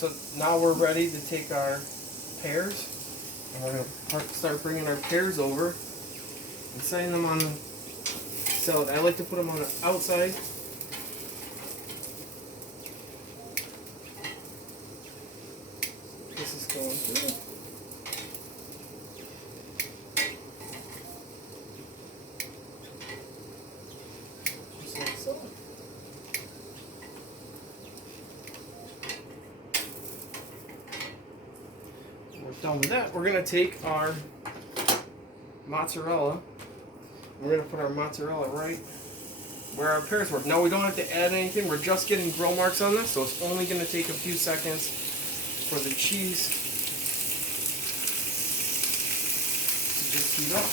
So now we're ready to take our pears, and we're going to start bringing our pears over and setting them on the salad. I like to put them on the outside. This is going through. Just like so. We're done with that. We're going to take our mozzarella. We're going to put our mozzarella right where our pears were. Now we don't have to add anything. We're just getting grill marks on this, so it's only going to take a few seconds for the cheese to just heat up.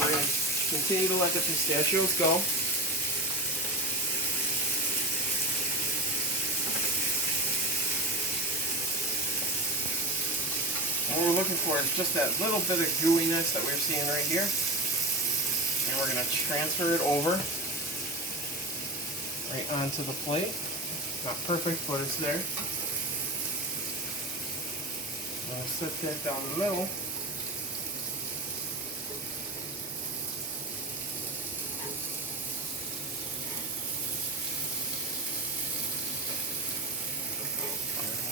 We're going to continue to let the pistachios go. What we're looking for is just that little bit of gooiness that we're seeing right here. And we're going to transfer it over right onto the plate. Not perfect, but it's there. I'm going to set that down the middle.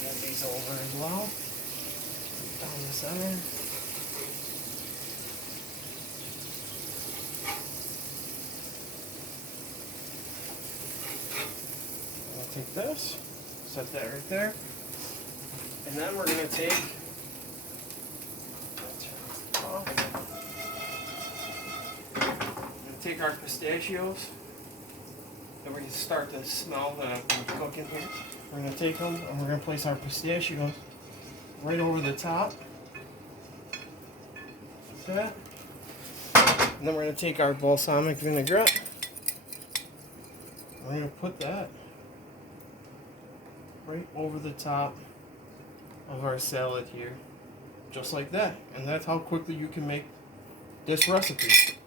Move these over as well. Down the center. We'll take this, set that right there, and then we're going to take, our pistachios, and we can start to smell the cooking here. We're going to take them and we're going to place our pistachios right over the top, like that. And then we're going to take our balsamic vinaigrette. We're going to put that right over the top of our salad here, just like that. And that's how quickly you can make this recipe.